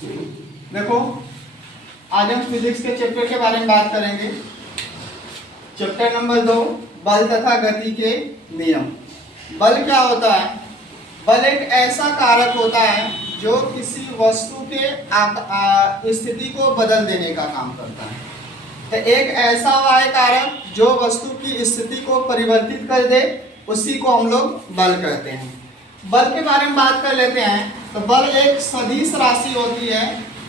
देखो, आज हम फिजिक्स के चैप्टर के बारे में बात करेंगे। चैप्टर नंबर 2, बल तथा गति के नियम। बल क्या होता है? बल एक ऐसा कारक होता है जो किसी वस्तु के स्थिति को बदल देने का काम करता है। तो एक ऐसा वाय कारक जो वस्तु की स्थिति को परिवर्तित कर दे, उसी को हम लोग बल कहते हैं। बल के बारे में बात कर लेते हैं। तो बल एक सदिश राशि होती है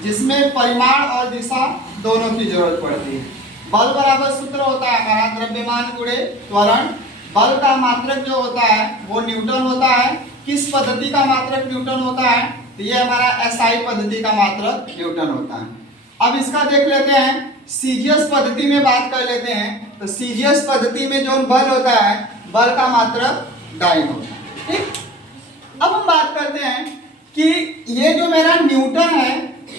जिसमें परिमाण और दिशा दोनों की जरूरत पड़ती है। बल बराबर सूत्र होता है हमारा द्रव्यमान गुणे त्वरण। बल का मात्रक जो होता है वो न्यूटन होता है। किस पद्धति का मात्रक न्यूटन होता है? तो ये हमारा एसआई पद्धति का मात्रक न्यूटन होता है। अब इसका देख लेते हैं, सीजीएस पद्धति में बात कर लेते हैं। तो सीजीएस पद्धति में जो बल होता है, बल का मात्रक डाइन होता है। ठीक, अब हम बात करते हैं कि ये जो मेरा न्यूटन है,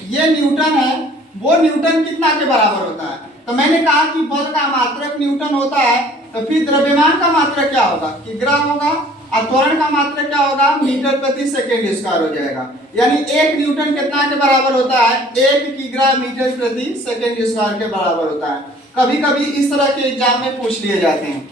ये न्यूटन है, वो न्यूटन कितना के बराबर होता है? तो मैंने कहा कि बल का मात्रक न्यूटन होता है, तो फिर द्रव्यमान का मात्रक क्या होगा? किग्रा होगा, और त्वरण का मात्रक क्या होगा? मीटर प्रति सेकेंड स्क्वायर हो जाएगा। यानी एक न्यूटन कितना के बराबर होता है? 1 किग्रा मीटर प्रति सेकेंड स्क्वायर के बराबर होता है। कभी कभी इस तरह के एग्जाम में पूछ लिए जाते हैं।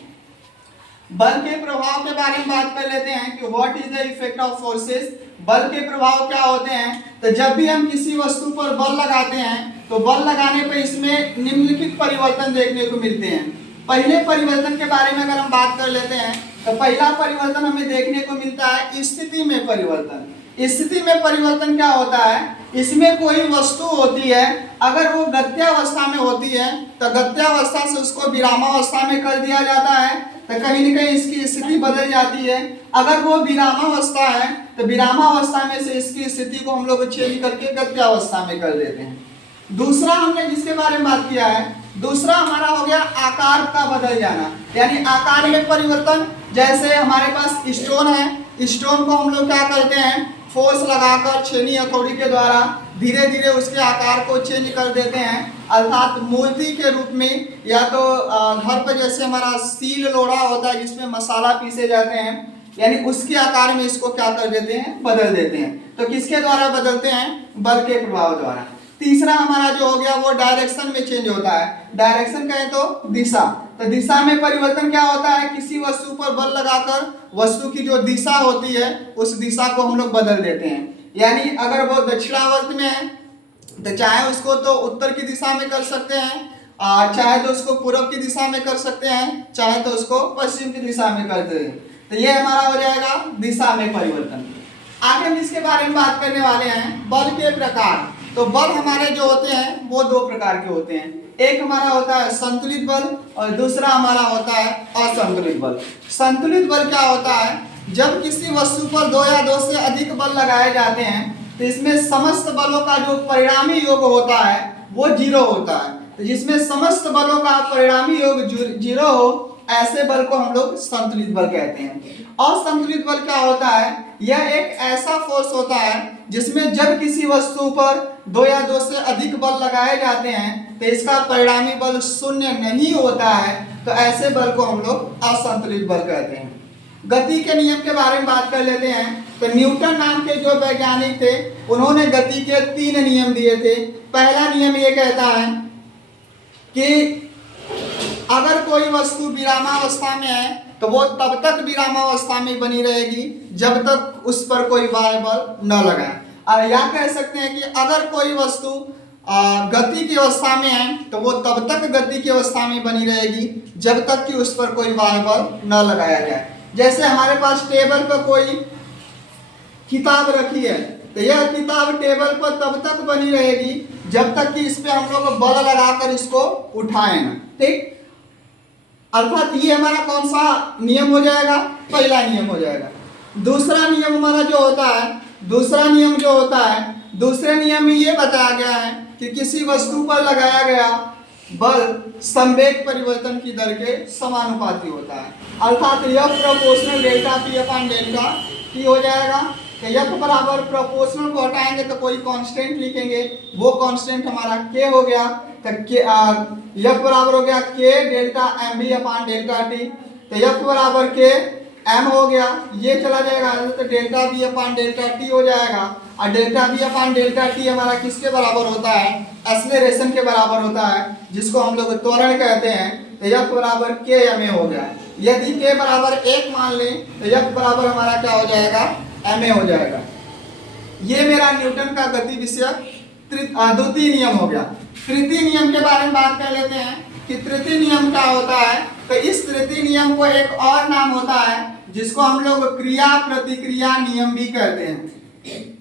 बल के प्रभाव के बारे में बात कर लेते हैं कि what is the effect of forces. बल के प्रभाव क्या होते हैं? तो जब भी हम किसी वस्तु पर बल लगाते हैं, तो बल लगाने पर इसमें निम्नलिखित परिवर्तन देखने को मिलते हैं। पहले परिवर्तन के बारे में अगर हम बात कर लेते हैं, तो पहला परिवर्तन हमें देखने को मिलता है स्थिति में परिवर्तन। स्थिति में परिवर्तन क्या होता है? इसमें कोई वस्तु होती है, अगर वो गत्यावस्था में होती है तो गत्यावस्था से उसको विरामावस्था में कर दिया जाता है, तो कहीं न कहीं इसकी स्थिति बदल जाती है। अगर वो विरामावस्था है तो विरामावस्था में से इसकी स्थिति को हम लोग चेंज करके गत्यावस्था में कर देते हैं। दूसरा हमने जिसके बारे में बात किया है, दूसरा हमारा हो गया आकार का बदल जाना, यानी आकार में परिवर्तन। जैसे हमारे पास स्टोन है, स्टोन को हम लोग क्या करते हैं? फोर्स लगाकर छेनी हथौड़ी के द्वारा धीरे धीरे उसके आकार को चेंज कर देते हैं, अर्थात मूर्ति के रूप में। या तो घर पर जैसे हमारा सील लोढ़ा होता है जिसमें मसाला पीसे जाते हैं, यानी उसके आकार में इसको क्या कर देते हैं? बदल देते हैं। तो किसके द्वारा बदलते हैं? बल के प्रभाव द्वारा। तीसरा हमारा जो हो गया वो डायरेक्शन में चेंज होता है। डायरेक्शन कहें तो दिशा। तो दिशा में परिवर्तन क्या होता है? किसी वस्तु पर बल लगाकर वस्तु की जो दिशा होती है उस दिशा को हम लोग बदल देते हैं। यानी अगर वो दक्षिणावर्त में है तो चाहे उसको तो उत्तर की दिशा में कर सकते हैं, चाहे तो उसको पूर्व की दिशा में कर सकते हैं, चाहे तो उसको पश्चिम की दिशा में कर देते हैं। तो ये हमारा हो जाएगा दिशा में परिवर्तन। आगे हम इसके बारे में बात करने वाले हैं बल के प्रकार। तो बल हमारे जो होते हैं वो दो प्रकार के होते हैं। एक हमारा होता है संतुलित बल और दूसरा हमारा होता है असंतुलित बल। संतुलित बल क्या होता है? जब किसी वस्तु पर दो या दो से अधिक बल लगाए जाते हैं तो इसमें समस्त बलों का जो परिणामी योग होता है वो जीरो होता है। तो जिसमें समस्त बलों का परिणामी योग जीरो हो, ऐसे बल को हम लोग संतुलित बल कहते हैं। असंतुलित बल क्या होता है? यह एक ऐसा फोर्स होता है जिसमें जब किसी वस्तु पर दो या दो से अधिक बल लगाए जाते हैं तो इसका परिणामी बल शून्य नहीं होता है, तो ऐसे बल को हम लोग असंतुलित बल कहते हैं। गति के नियम के बारे में बात कर लेते हैं। तो न्यूटन नाम के जो वैज्ञानिक थे उन्होंने गति के 3 नियम दिए थे। पहला नियम ये कहता है कि अगर कोई वस्तु विरामावस्था में है तो वो तब तक विरामावस्था में बनी रहेगी जब तक उस पर कोई बाह्य बल न लगाए। या कह सकते हैं कि अगर कोई वस्तु गति की अवस्था में है तो वो तब तक गति की अवस्था में बनी रहेगी जब तक कि उस पर कोई बाह्य बल न लगाया जाए। जैसे हमारे पास टेबल पर कोई किताब रखी है तो यह किताब टेबल पर तब तक बनी रहेगी जब तक कि इस पे हम लोग बल लगाकर इसको उठाएं ना। ठीक, अर्थात ये हमारा कौन सा नियम हो जाएगा? पहला नियम हो जाएगा। दूसरा नियम हमारा जो होता है, दूसरे नियम में ये बताया गया है कि किसी वस्तु पर लगाया गया बल संवेग परिवर्तन की दर के समानुपाती होता है। अर्थात F proportional delta P upon delta T हो जाएगा। तो F बराबर प्रोपोर्शनल को हटाएंगे तो कोई कांस्टेंट लिखेंगे, वो कांस्टेंट हमारा K हो गया। तो F बराबर हो गया K delta MB upon delta T। तो F बराबर K M हो गया, ये चला जाएगा तो delta B upon delta T हो जाएगा। और delta V upon delta T हमारा किसके बराबर होता है, एक्सेलरेशन के बराबर होता है, जिसको हम लोग त्वरण कहते हैं। तो F बराबर k ma हो गया। यदि k बराबर 1 मान लें तो F बराबर हमारा क्या हो जाएगा, ma हो जाएगा। ये मेरा न्यूटन का गति विषयक द्वितीय नियम हो गया। तृतीय नियम के बारे में बात कर लेते हैं कि तृतीय नियम क्या होता है। तो इस तृतीय नियम को एक और नाम होता है जिसको हम लोग क्रिया प्रतिक्रिया नियम भी कहते हैं।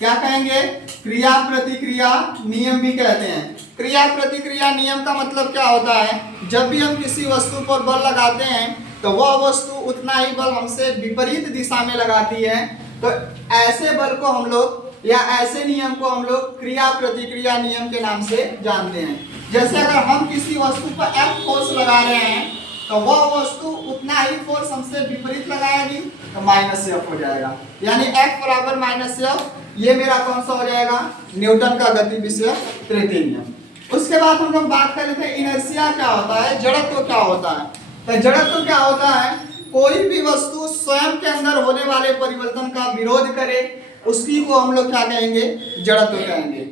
क्या कहेंगे, क्रिया प्रतिक्रिया नियम भी कहते हैं। क्रिया प्रतिक्रिया नियम का मतलब क्या होता है, जब भी हम किसी वस्तु पर बल लगाते हैं तो वह वस्तु उतना ही बल हमसे विपरीत दिशा में लगाती है। तो ऐसे बल को हम लोग या ऐसे नियम को हम लोग क्रिया प्रतिक्रिया नियम के नाम से जानते हैं। जैसे अगर हम किसी वस्तु पर F फोर्स लगा रहे हैं तो वह वस्तु उतना ही फोर्स हमसे विपरीत लगाएगी तो माइनस F हो जाएगा, यानी F बराबर माइनस F। ये मेरा कौन सा हो जाएगा, न्यूटन का गति विषयक तृतीय नियम। उसके बाद हम लोग बात कर लेते हैं इनर्शिया क्या होता है, जड़त्व क्या होता है। तो जड़त्व क्या होता है, कोई भी वस्तु स्वयं के अंदर होने वाले परिवर्तन का विरोध करे, उसकी को हम लोग क्या कहेंगे, जड़त्व कहेंगे।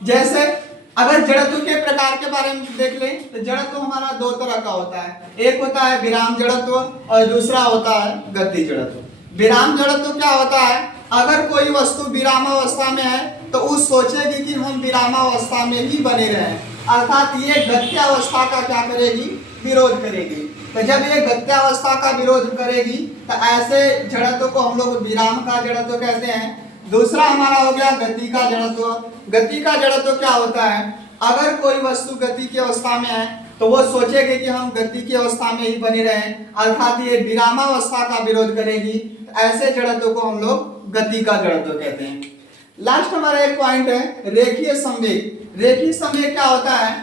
जैसे अगर जड़त्व के प्रकार के बारे में देख लें तो जड़त्व हमारा दो तरह का होता है, एक होता है विराम जड़त्व और दूसरा होता है गति जड़त्व। विराम जड़त्व क्या होता है, अगर कोई वस्तु विरामावस्था में है तो उस सोचेगी कि हम विरामावस्था में ही बने रहें, अर्थात ये गत्यावस्था का क्या करेगी, विरोध करेगी। तो जब ये गत्यावस्था का विरोध करेगी तो ऐसे जड़त्व को हम लोग विराम का जड़त्व कहते हैं। दूसरा हमारा हो गया गति का जड़त्व। गति का जड़त्व क्या होता है, अगर कोई वस्तु गति की अवस्था में है तो वो सोचेगी कि हम गति की अवस्था में ही बने रहें, अर्थात ये विरामावस्था का विरोध करेगी। ऐसे जड़त्व को हम लोग गति का जड़त्व कहते हैं। लास्ट हमारा एक पॉइंट है रेखीय संवेग। रेखीय संवेग क्या होता है,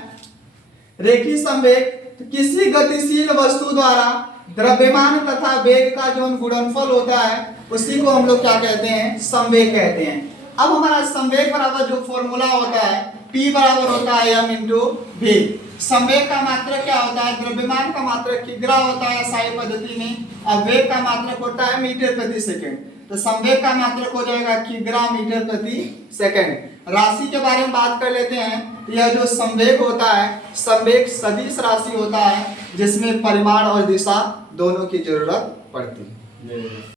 रेखीय संवेग किसी गतिशील वस्तु द्वारा द्रव्यमान तथा वेग का जो गुणनफल होता है उसी को हम लोग क्या कहते हैं, संवेग कहते हैं। अब हमारा संवेग बराबर जो फॉर्मूला होता है P बराबर होता है m इंटू v। संवेग का मात्रक क्या होता है, द्रव्यमान का मात्रक किग्रा होता है SI पद्धति में, और वेग का मात्रक होता है मीटर प्रति सेकंड। तो संवेग का मात्रक हो जाएगा किग्रा मीटर प्रति सेकंड। राशि के बारे में बात कर लेते हैं। यह जो संवेग होता है, संवेग सदिश राशि होता है जिसमें परिमाण और दिशा दोनों की जरूरत पड़ती है।